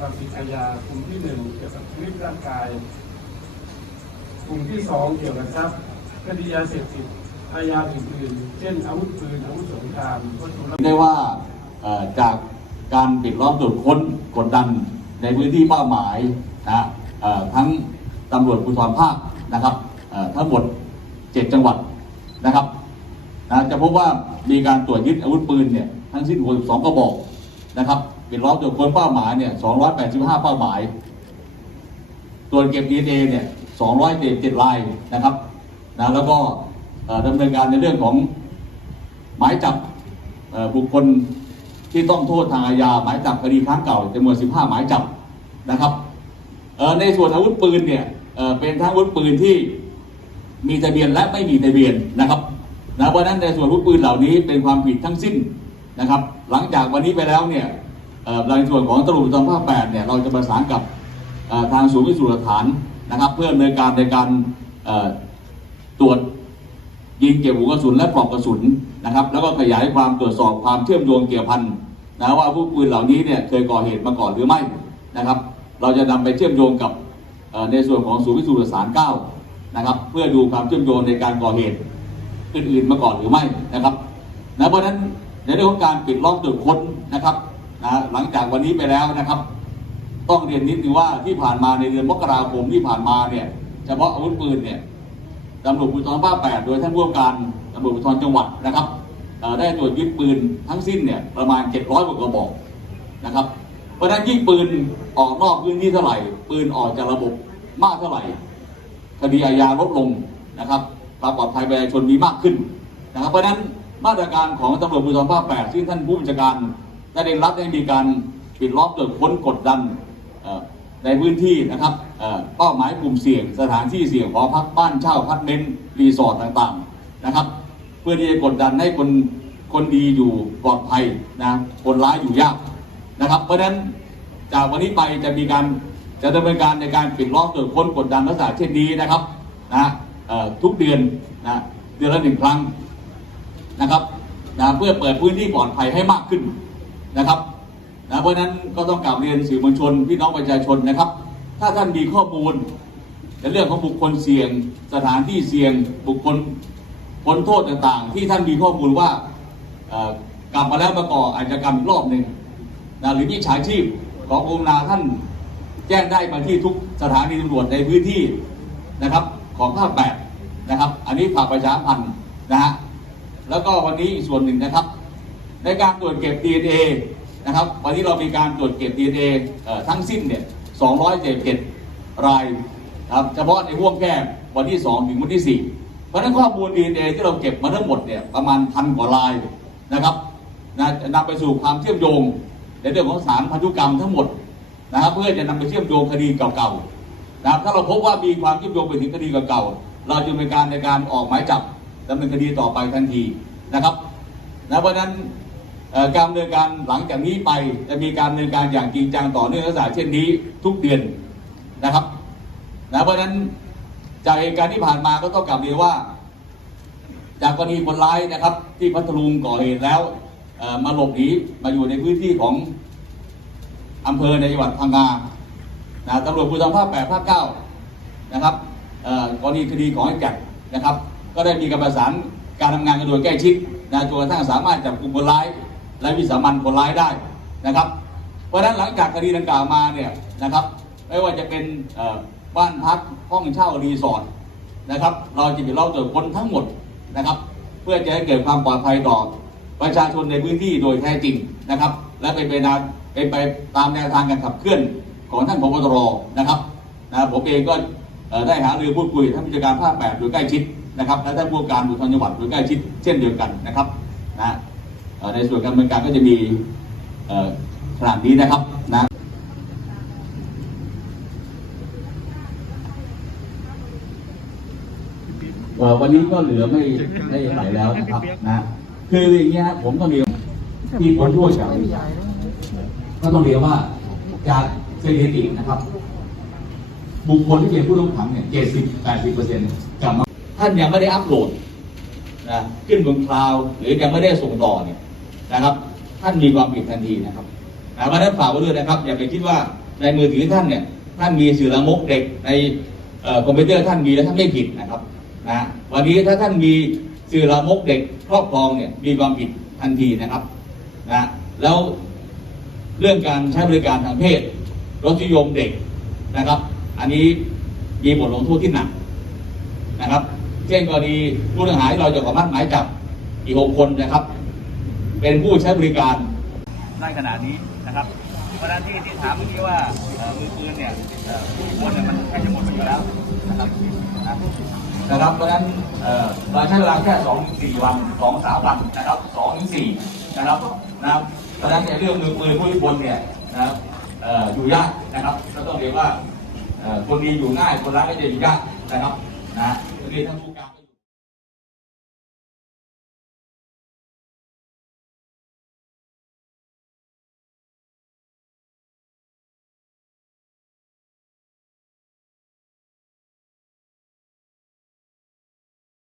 ความผิดอาญากลุ่มที่หนึ่งเกี่ยวกับชีวิตร่างกาย กลุ่มที่สองเกี่ยวกับทรัพย์คดียาเสพติดอาญาอื่นๆเช่นอาวุธปืนอาวุธสงครามวัตถุระเบิดได้ว่าจากการปิดล้อมตรวจค้นกดดันในพื้นที่เป้าหมายนะทั้งตำรวจภูธรภาคนะครับทั้งหมด 7 จังหวัดนะครับนะจะพบว่ามีการตรวจยึดอาวุธปืนเนี่ยทั้งสิ้น62กระบอกนะครับ ปิดล้อมตรวจค้นเป้าหมายเนี่ย285 เป้าหมาย ตรวจเก็บ DNA เนี่ย277รายนะครับนะแล้วก็ดำเนินการในเรื่องของหมายจับบุคคลที่ต้องโทษทางอาญาหมายจับคดีครั้งเก่าจำนวน 15 หมายจับนะครับในส่วนอาวุธปืนเนี่ยเเป็นทั้งอาวุธปืนที่มีทะเบียนและไม่มีทะเบียนนะครับนะเพราะนั้นในส่วนอาวุธปืนเหล่านี้เป็นความผิดทั้งสิ้นนะครับ หลังจากวันนี้ไปแล้วเนี่ย ในส่วนของตำรวจภูธรภาค8เนี่ยเราจะประสานกับทางศูนย์พิสูจน์หลักฐานนะครับ เพื่อดำเนินการในการตรวจยิงเก็บหัวกระสุนและปลอกกระสุนนะครับ แล้วก็ขยายความตรวจสอบความเชื่อมโยงเกี่ยวพันนะว่าผู้ปืนเหล่านี้เนี่ยเคยก่อเหตุมาก่อนหรือไม่นะครับ เราจะนำไปเชื่อมโยงกับในส่วนของศูนย์พิสูจน์หลักฐาน9นะครับ เพื่อดูความเชื่อมโยงในการก่อเหตุอื่นๆมาก่อนหรือไม่นะครับนะเพราะฉะนั้นในเรื่องของการปิดล้อมตรวจค้นนะครับ นะหลังจากวันนี้ไปแล้วนะครับ ต้องเรียนนิดนึงว่าที่ผ่านมาในเดือนมกราคมที่ผ่านมาเนี่ยเฉพาะอาวุธปืนเนี่ยตำรวจภูธรภาค8โดยท่านผู้ว่าการตำรวจภูธรจังหวัดนะครับได้ตรวจยึดปืนทั้งสิ้นเนี่ยประมาณ 700กว่ากระบอกนะครับ เพราะฉะนั้นยิ่งปืนออกนอกพื้นที่เท่าไหร่ ปืนออกจากระบบมากเท่าไหร่คดีอาญาลดลงนะครับความปลอดภัยประชาชนมีมากขึ้นนะครับ เพราะฉะนั้นมาตรการของตำรวจภูธรภาค8ซึ่งท่านผู้บัญชาการ ได้เร่งรัดได้มีการปิดล้อมตรวจค้นกดดันในพื้นที่นะครับเป้าหมายกลุ่มเสี่ยง สถานที่เสี่ยงหอพักบ้านเช่าพักเมนต์รีสอร์ทต่างๆนะครับ เพื่อที่จะกดดันให้คนคนดีอยู่ปลอดภัยนะคนร้ายอยู่ยากนะครับ เพราะฉะนั้นจากวันนี้ไปจะมีการจะดำเนินการในการปิดล้อมตรวจค้นกดดันลักษณะเช่นนี้นะครับนะทุกเดือนนะเดือนละหนึ่งครั้งนะครับนะเพื่อเปิดพื้นที่ปลอดภัยให้มากขึ้น นะครับนะเพราะนั้นก็ต้องกลับเรียนสื่อมวลชนพี่น้องประชาชนนะครับ ถ้าท่านมีข้อมูลในเรื่องของบุคคลเสี่ยง สถานที่เสี่ยงบุคคลพ้นโทษต่างๆ ที่ท่านมีข้อมูลว่าเอ่อกลับมาแล้วมาก่ออาชญากรรมอีกรอบหนึ่งนะหรือมีฉาชีพขององค์นาท่านแจ้งได้มาที่ทุกสถานีตำรวจในพื้นที่นะครับของภาคแปดนะครับ อันนี้ฝากประชาพันธ์นะฮะแล้วก็วันนี้ส่วนหนึ่งนะครับ ในการตรวจเก็บ DNA นะครับ วันนี้เรามีการตรวจเก็บ DNA เอ่อทั้งสิ้นเนี่ย277รายนะครับเฉพาะในห่วงแค่วันที่ 2 ถึงวันที่ 4 เพราะนั้นข้อมูล DNA ที่เราเก็บมาทั้งหมดเนี่ยประมาณพันกว่ารายนะครับนะนำไปสู่ความเชื่อมโยงในเรื่องของสารพันธุกรรมทั้งหมดนะครับเพื่อจะนำไปเชื่อมโยงคดีเก่าๆนะครับถ้าเราพบว่ามีความเชื่อมโยงไปถึงคดีเก่าๆเราจะมีการในการออกหมายจับดำเนินคดีต่อไปทันทีนะครับนะเพราะนั้น การดำเนินการหลังจากนี้ไปจะมีการดำเนินการอย่างจริงจังต่อเนื่องลักษณะเช่นนี้ทุกเดือนนะครับนะเพราะฉะนั้นจากเหตุการณ์ที่ผ่านมาก็ต้องกลับเรียนว่า จากกรณีคนร้ายนะครับ ที่พัทลุงก่อเหตุแล้วมาหลบหนีมาอยู่ในพื้นที่ของอำเภอในจังหวัดพังงานะตำรวจภูธรภาคแปดภาคเก้านะครับกรณีคดีของไอ้แก่นนะครับ ก็ได้มีการประสานการทำงานกันโดยใกล้ชิดนะจนกระทั่งสามารถจับกลุ่มคนร้าย และวิสามันคนร้ายได้นะครับ เพราะฉะนั้นหลังจากคดีดังกล่าวมาเนี่ยนะครับ ไม่ว่าจะเป็นบ้านพักห้องเช่ารีสอร์ทนะครับ เราจะมีเราตรวจคนทั้งหมดนะครับ เพื่อจะให้เกิดความปลอดภัยต่อประชาชนในพื้นที่โดยแท้จริงนะครับ และเป็นไปตามเป็นไปตามแนวทางการขับเคลื่อนของท่านผบตรนะครับนะผมเองก็ได้หารือพูดคุยท่านผู้จัดการภาคแปดโดยใกล้ชิดนะครับและท่านผู้การบุทรจังหวัดโดยใกล้ชิดเช่นเดียวกันนะครับนะ ในส่วนการดำเนินการก็จะมีเอ่อขนาดนี้นะครับนะวันนี้ก็เหลือไม่ไม่ไหลแล้วนะครับนะคืออย่างเงี้ยผมต้องเรียนที่พ้นโทษจากก็ต้องเรียนว่าจากสถิตินะครับ บุคคลที่เป็นผู้ต้องขังเนี่ยเจ็ดสิบแปดสิบเปอร์เซ็นต์กลับมาท่านยังไม่ได้อัปโหลดนะขึ้นบนคลาวหรือยังไม่ได้ส่งต่อเนี่ย นะครับ ท่านมีความผิดทันทีนะครับนะเพราะฉะนั้นฝากไว้ด้วยนะครับ อย่าไปคิดว่าในมือถือท่านเนี่ยท่านมีสื่อละมกเด็กในออคอมพิวเตอร์ท่านมีแล้วท่านไม่ผิดนะครับนะวันนี้ถ้าท่านมีสื่อละมกเด็กครอบครองเนี่ยมีความผิดทันทีนะครับนะแล้วเรื่องการใช้บริการทางเพศรสนิยมเด็กนะครับ อันนี้มีบทลงโทษที่หนักนะครับ เช่นกรณีผู้ต้องหาที่เราจะขอมัดหมายจับอีกหกคนนะครับ เป็นผู้ใช้บริการได้ขนาดนี้นะครับ เพราะฉะนั้นที่ที่ถามเมื่อกี้ว่ามือปืนเนี่ยเอ่อคนเนี่ยมันแค่จะหมดไปอยู่แล้วนะครับนะครับเพราะฉะนั้นเราใช้เวลาแค่สองสี่วันสองสามวันนะครับสองถึงสี่นะครับนะครับเพราะฉะนั้นในเรื่องมือปืนผู้อิทธิพลเนี่ยนะครับอยู่ยากนะครับก็ต้องเรียกว่าคนดีอยู่ง่ายคนร้ายก็จะอยู่ยากนะครับนะฮะเรียนท่านผู้การ